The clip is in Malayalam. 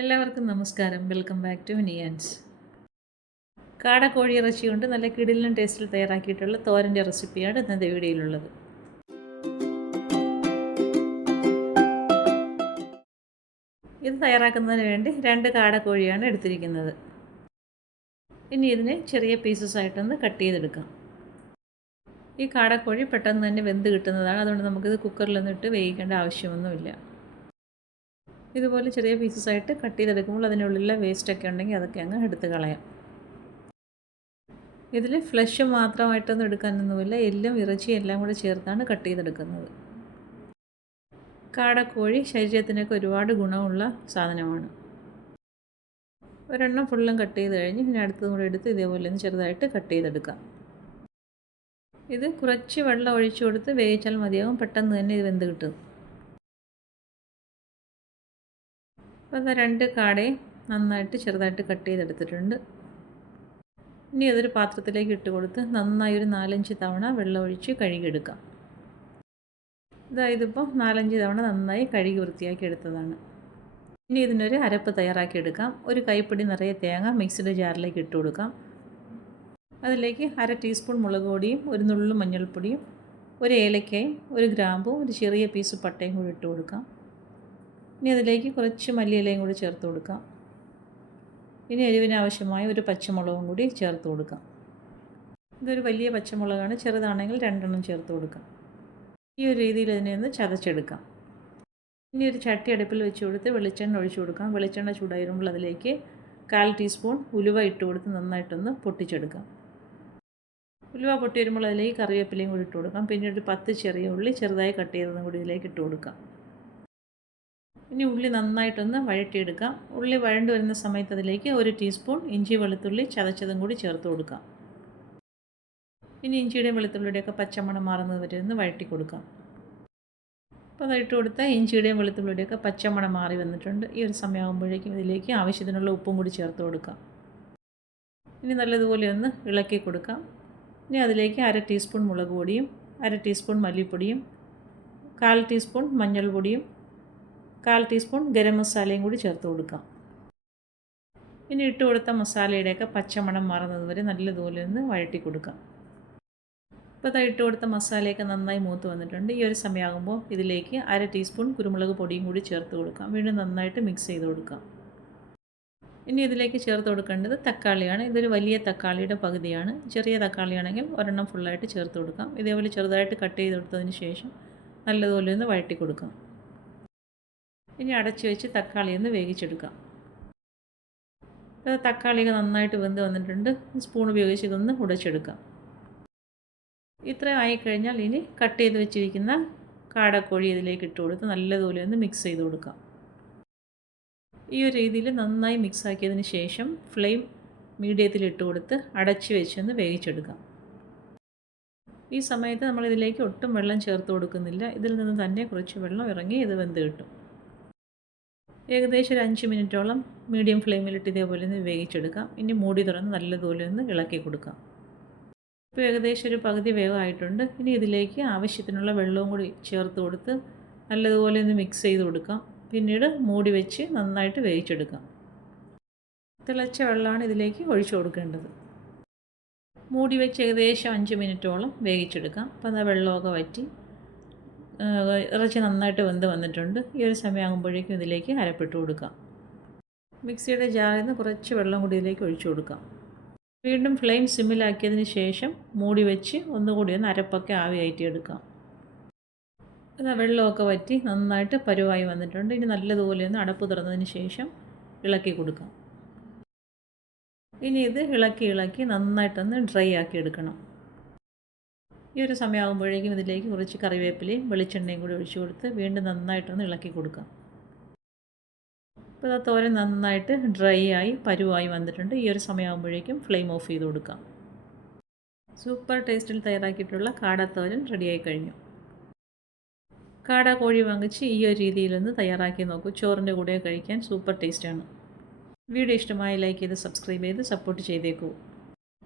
എല്ലാവർക്കും നമസ്കാരം. വെൽക്കം ബാക്ക് ടു നിയാൻസ് കാട കോഴി ഇറച്ചി കൊണ്ട് നല്ല കിടിലും ടേസ്റ്റിൽ തയ്യാറാക്കിയിട്ടുള്ള തോരന്റെ റെസിപ്പിയാണ് ഇന്നത്തെ വീഡിയോയിലുള്ളത്. ഇത് തയ്യാറാക്കുന്നതിന് വേണ്ടി രണ്ട് കാട കോഴിയാണ് എടുത്തിരിക്കുന്നത്. ഇനി ഇതിനെ ചെറിയ പീസസ് ആയിട്ടൊന്ന് കട്ട് ചെയ്തെടുക്കാം. ഈ കാടക്കോഴി പെട്ടെന്ന് തന്നെ വെന്ത് കിട്ടുന്നതാണ്. അതുകൊണ്ട് നമുക്കിത് കുക്കറിലൊന്നും ഇട്ട് വേവിക്കേണ്ട ആവശ്യമൊന്നുമില്ല. ഇതുപോലെ ചെറിയ പീസസ് ആയിട്ട് കട്ട് ചെയ്തെടുക്കുമ്പോൾ അതിനുള്ളിലെ വേസ്റ്റൊക്കെ ഉണ്ടെങ്കിൽ അതൊക്കെ അങ്ങ് എടുത്ത് കളയാം. ഇതിൽ ഫ്ലഷ് മാത്രമായിട്ടൊന്നും എടുക്കാനൊന്നുമില്ല. എല്ലാം ഇറച്ചി എല്ലാം കൂടെ ചേർത്താണ് കട്ട് ചെയ്തെടുക്കുന്നത്. കാടക്കോഴി ശരീരത്തിനൊക്കെ ഒരുപാട് ഗുണമുള്ള സാധനമാണ്. ഒരെണ്ണം ഫുള്ളും കട്ട് ചെയ്ത് കഴിഞ്ഞ് പിന്നെ അടുത്തതും കൂടെ എടുത്ത് ഇതേപോലെ ഒന്ന് ചെറുതായിട്ട് കട്ട് ചെയ്തെടുക്കാം. ഇത് കുറച്ച് വെള്ളം ഒഴിച്ചു കൊടുത്ത് വേവിച്ചാൽ മതിയാകും പെട്ടെന്ന് തന്നെ ഇത് വെന്ത് കിട്ടും. അപ്പോൾ രണ്ട് കാടയും നന്നായിട്ട് ചെറുതായിട്ട് കട്ട് ചെയ്തെടുത്തിട്ടുണ്ട്. ഇനി അതൊരു പാത്രത്തിലേക്ക് ഇട്ട് കൊടുത്ത് നന്നായി ഒരു നാലഞ്ച് തവണ വെള്ളം ഒഴിച്ച് കഴുകിയെടുക്കാം. ഇതായതിപ്പോൾ നാലഞ്ച് തവണ നന്നായി കഴുകി വൃത്തിയാക്കി എടുത്തതാണ്. ഇനി ഇതിനൊരു അരപ്പ് തയ്യാറാക്കി എടുക്കാം. ഒരു കൈപ്പിടി നിറയെ തേങ്ങ മിക്സിയുടെ ജാറിലേക്ക് ഇട്ട് കൊടുക്കാം. അതിലേക്ക് അര ടീസ്പൂൺ മുളക് പൊടിയും ഒരു നുള്ളു മഞ്ഞൾപ്പൊടിയും ഒരു ഏലക്കയും ഒരു ഗ്രാമ്പും ഒരു ചെറിയ പീസ് പട്ടയും കൂടി ഇട്ട് കൊടുക്കാം. ഇനി അതിലേക്ക് കുറച്ച് മല്ലിയിലയും കൂടി ചേർത്ത് കൊടുക്കാം. ഇനി എരിവിന് ആവശ്യമായ ഒരു പച്ചമുളകും കൂടി ചേർത്ത് കൊടുക്കാം. ഇതൊരു വലിയ പച്ചമുളകാണ്. ചെറുതാണെങ്കിൽ രണ്ടെണ്ണം ചേർത്ത് കൊടുക്കാം. ഈ ഒരു രീതിയിൽ ഇതിനെ ഒന്ന് ചതച്ചെടുക്കാം. ഇനി ഒരു ചട്ടി അടുപ്പിൽ വെച്ച് കൊടുത്ത് വെളിച്ചെണ്ണ ഒഴിച്ചു കൊടുക്കാം. വെളിച്ചെണ്ണ ചൂടായിരുമ്പോൾ അതിലേക്ക് കാൽ ടീസ്പൂൺ ഉലുവ ഇട്ട് കൊടുത്ത് നന്നായിട്ടൊന്ന് പൊട്ടിച്ചെടുക്കാം. ഉലുവ പൊട്ടി വരുമ്പോൾ അതിലേക്ക് കറിവേപ്പിലയും കൂടി ഇട്ട് കൊടുക്കാം. പിന്നെ ഒരു പത്ത് ചെറിയ ഉള്ളി ചെറുതായി കട്ട് ചെയ്തതും കൂടി ഇതിലേക്ക് ഇട്ട് കൊടുക്കാം. ഇനി ഉള്ളി നന്നായിട്ടൊന്ന് വഴറ്റിയെടുക്കാം. ഉള്ളി വഴണ്ടു വരുന്ന സമയത്ത് അതിലേക്ക് ഒരു ടീസ്പൂൺ ഇഞ്ചി വെളുത്തുള്ളി ചതച്ചതും കൂടി ചേർത്ത് കൊടുക്കാം. ഇനി ഇഞ്ചിയുടെയും വെളുത്തുള്ളിയുടെയൊക്കെ പച്ചമണം മാറുന്നത് വരെ ഒന്ന് വഴറ്റി കൊടുക്കാം. അപ്പോൾ അതിട്ട് കൊടുത്ത ഇഞ്ചിയുടെയും വെളുത്തുള്ളിയുടെയൊക്കെ പച്ചമണം മാറി വന്നിട്ടുണ്ട്. ഈ ഒരു സമയമാകുമ്പോഴേക്കും ഇതിലേക്ക് ആവശ്യത്തിനുള്ള ഉപ്പും കൂടി ചേർത്ത് കൊടുക്കാം. ഇനി നല്ലതുപോലെ ഒന്ന് ഇളക്കി കൊടുക്കാം. ഇനി അതിലേക്ക് അര ടീസ്പൂൺ മുളക് പൊടിയും അര ടീസ്പൂൺ മല്ലിപ്പൊടിയും കാൽ ടീസ്പൂൺ മഞ്ഞൾപ്പൊടിയും കാൽ ടീസ്പൂൺ ഗരം മസാലയും കൂടി ചേർത്ത് കൊടുക്കാം. ഇനി ഇട്ട് കൊടുത്ത മസാലയുടെയൊക്കെ പച്ചമണം മാറുന്നത് വരെ നല്ലതുപോലെ ഒന്ന് വഴട്ടി കൊടുക്കാം. ഇപ്പോൾ അത് ഇട്ട് കൊടുത്ത മസാലയൊക്കെ നന്നായി മൂത്ത് വന്നിട്ടുണ്ട്. ഈ ഒരു സമയമാകുമ്പോൾ ഇതിലേക്ക് അര ടീസ്പൂൺ കുരുമുളക് പൊടിയും കൂടി ചേർത്ത് കൊടുക്കാം. വീണ്ടും നന്നായിട്ട് മിക്സ് ചെയ്ത് കൊടുക്കാം. ഇനി ഇതിലേക്ക് ചേർത്ത് കൊടുക്കേണ്ടത് തക്കാളിയാണ്. ഇതൊരു വലിയ തക്കാളിയുടെ പകുതിയാണ്. ചെറിയ തക്കാളിയാണെങ്കിൽ ഒരെണ്ണം ഫുള്ളായിട്ട് ചേർത്ത് കൊടുക്കാം. ഇതേപോലെ ചെറുതായിട്ട് കട്ട് ചെയ്ത് കൊടുത്തതിന് ശേഷം നല്ലതുപോലെ ഒന്ന് വഴട്ടി കൊടുക്കാം. ഇനി അടച്ചു വെച്ച് തക്കാളി ഒന്ന് വേവിച്ചെടുക്കാം തക്കാളിയൊക്കെ നന്നായിട്ട് വെന്ത് വന്നിട്ടുണ്ട്. സ്പൂൺ ഉപയോഗിച്ച് ഇതൊന്ന് ഉടച്ചെടുക്കാം. ഇത്ര ആയിക്കഴിഞ്ഞാൽ ഇനി കട്ട് ചെയ്ത് വെച്ചിരിക്കുന്ന കാടക്കോഴി ഇതിലേക്ക് ഇട്ട് കൊടുത്ത് നല്ലതുപോലെ ഒന്ന് മിക്സ് ചെയ്ത് കൊടുക്കാം. ഈ ഒരു രീതിയിൽ നന്നായി മിക്സ് ആക്കിയതിന് ശേഷം ഫ്ലെയിം മീഡിയത്തിൽ ഇട്ട് കൊടുത്ത് അടച്ച് വെച്ചൊന്ന് വേവിച്ചെടുക്കാം. ഈ സമയത്ത് നമ്മളിതിലേക്ക് ഒട്ടും വെള്ളം ചേർത്ത് കൊടുക്കുന്നില്ല. ഇതിൽ നിന്ന് തന്നെ കുറച്ച് വെള്ളം ഇറങ്ങി ഇത് വെന്ത് കിട്ടും. ഏകദേശം ഒരു അഞ്ച് മിനിറ്റോളം മീഡിയം ഫ്ലെയിമിലിട്ട് ഇതേപോലെ ഒന്ന് വേവിച്ചെടുക്കാം. ഇനി മൂടി തുറന്ന് നല്ലതുപോലെ ഒന്ന് ഇളക്കി കൊടുക്കാം. ഇപ്പോൾ ഏകദേശം ഒരു പകുതി വേവായിട്ടുണ്ട്. ഇനി ഇതിലേക്ക് ആവശ്യത്തിനുള്ള വെള്ളവും കൂടി ചേർത്ത് കൊടുത്ത് നല്ലതുപോലെ ഒന്ന് മിക്സ് ചെയ്ത് കൊടുക്കാം. പിന്നീട് മൂടി വെച്ച് നന്നായിട്ട് വേവിച്ചെടുക്കാം. തിളച്ച വെള്ളമാണ് ഇതിലേക്ക് ഒഴിച്ചു കൊടുക്കേണ്ടത്. മൂടി വെച്ച് ഏകദേശം അഞ്ച് മിനിറ്റോളം വേവിച്ചെടുക്കാം. അപ്പോൾ അത് വെള്ളമൊക്കെ വറ്റി. ഇറച്ചി നന്നായിട്ട് വെന്ത് വന്നിട്ടുണ്ട്. ഈ ഒരു സമയമാകുമ്പോഴേക്കും ഇതിലേക്ക് അരപ്പിട്ട് കൊടുക്കാം. മിക്സിയുടെ ജാറിൽ നിന്ന് കുറച്ച് വെള്ളം കൂടി ഇതിലേക്ക് ഒഴിച്ചു കൊടുക്കാം. വീണ്ടും ഫ്ലെയിം സിമ്മിലാക്കിയതിന് ശേഷം മൂടി വെച്ച് ഒന്നുകൂടി ഒന്ന് അരപ്പൊക്കെ ആവിയായിട്ട് എടുക്കാം. എന്നാൽ വെള്ളമൊക്കെ വറ്റി നന്നായിട്ട് പരുവായി വന്നിട്ടുണ്ട്. ഇനി നല്ലതുപോലെ ഒന്ന് അടപ്പ് തുറന്നതിന് ശേഷം ഇളക്കി കൊടുക്കാം. ഇനി ഇത് ഇളക്കി ഇളക്കി നന്നായിട്ടൊന്ന് ഡ്രൈ ആക്കി എടുക്കണം. ഈ ഒരു സമയമാകുമ്പോഴേക്കും ഇതിലേക്ക് കുറച്ച് കറിവേപ്പിലയും വെളിച്ചെണ്ണയും കൂടി ഒഴിച്ചു കൊടുത്ത് വീണ്ടും നന്നായിട്ടൊന്ന് ഇളക്കി കൊടുക്കാം. ഇപ്പോൾ ആ തോരൻ നന്നായിട്ട് ഡ്രൈ ആയി പരുവായി വന്നിട്ടുണ്ട്. ഈ ഒരു സമയമാകുമ്പോഴേക്കും ഫ്ലെയിം ഓഫ് ചെയ്ത് കൊടുക്കാം. സൂപ്പർ ടേസ്റ്റിൽ തയ്യാറാക്കിയിട്ടുള്ള കാടത്തോരൻ റെഡിയായി കഴിഞ്ഞു. കാട കോഴി വാങ്ങിച്ച് ഈ ഒരു രീതിയിലൊന്ന് തയ്യാറാക്കി നോക്കൂ. ചോറിന്റെ കൂടെ കഴിക്കാൻ സൂപ്പർ ടേസ്റ്റാണ്. വീഡിയോ ഇഷ്ടമായി ലൈക്ക് ചെയ്ത് സബ്സ്ക്രൈബ് ചെയ്ത് സപ്പോർട്ട് ചെയ്തേക്കൂ.